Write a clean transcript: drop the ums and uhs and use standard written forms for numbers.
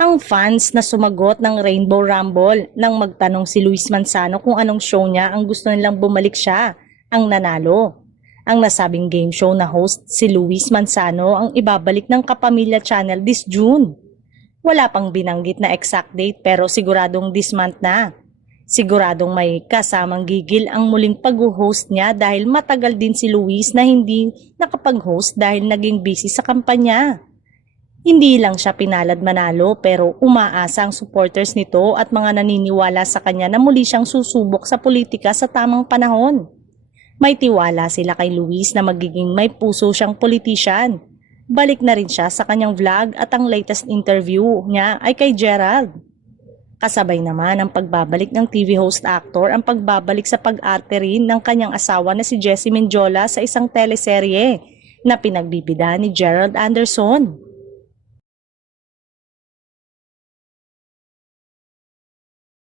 Ang fans na sumagot ng Rainbow Rumble nang magtanong si Luis Manzano kung anong show niya ang gusto nilang bumalik siya, ang nanalo. Ang nasabing game show na host si Luis Manzano ang ibabalik ng Kapamilya Channel this June. Wala pang binanggit na exact date pero siguradong this month na. Siguradong may kasamang gigil ang muling pag-host niya dahil matagal din si Luis na hindi nakapag-host dahil naging busy sa kampanya. Hindi lang siya pinalad manalo pero umaasa ang supporters nito at mga naniniwala sa kanya na muli siyang susubok sa politika sa tamang panahon. May tiwala sila kay Luis na magiging may puso siyang politician. Balik na rin siya sa kanyang vlog at ang latest interview niya ay kay Gerald. Kasabay naman ang pagbabalik ng TV host actor ang pagbabalik sa pag-arte rin ng kanyang asawa na si Jessie Mendiola sa isang teleserye na pinagbibida ni Gerald Anderson.